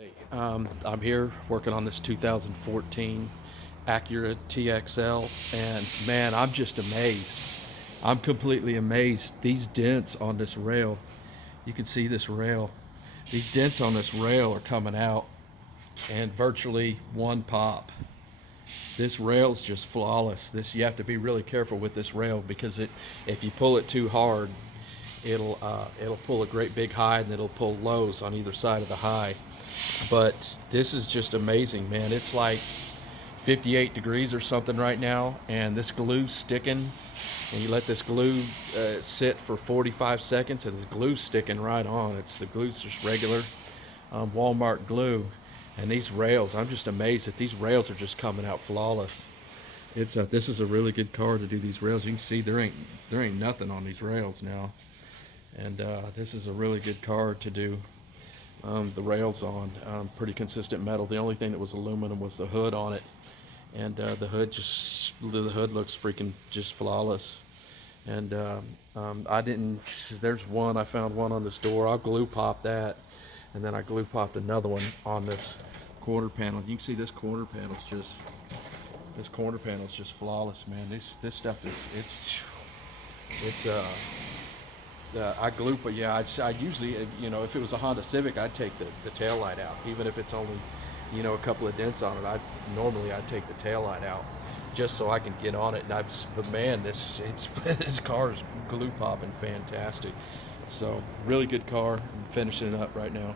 Hey, I'm here working on this 2014 Acura TXL, and man, I'm just amazed. I'm completely amazed. These dents on this rail, you can see this rail. These dents on this rail are coming out, and virtually one pop. This rail is just flawless. You have to be really careful with this rail because if you pull it too hard, it'll pull a great big high and it'll pull lows on either side of the high. But this is just amazing, man. It's like 58 degrees or something right now, and this glue's sticking. And you let this glue sit for 45 seconds, and the glue's sticking right on. The glue's just regular Walmart glue. And these rails, I'm just amazed that these rails are just coming out flawless. This is a really good car to do these rails. You can see there ain't nothing on these rails now, and this is a really good car to do the rails on. Pretty consistent metal. The only thing that was aluminum was the hood on it, and the hood looks freaking just flawless. And I didn't. I found one on this door. I'll glue pop that, and then I glue popped another one on this quarter panel. You can see this corner panel's just flawless, man. This stuff is it's I glue, but yeah, I usually, if it was a Honda Civic, I'd take the tail light out, even if it's only, a couple of dents on it. I'd take the tail light out, just so I can get on it. But man, this car is glue popping fantastic. So really good car. I'm finishing it up right now.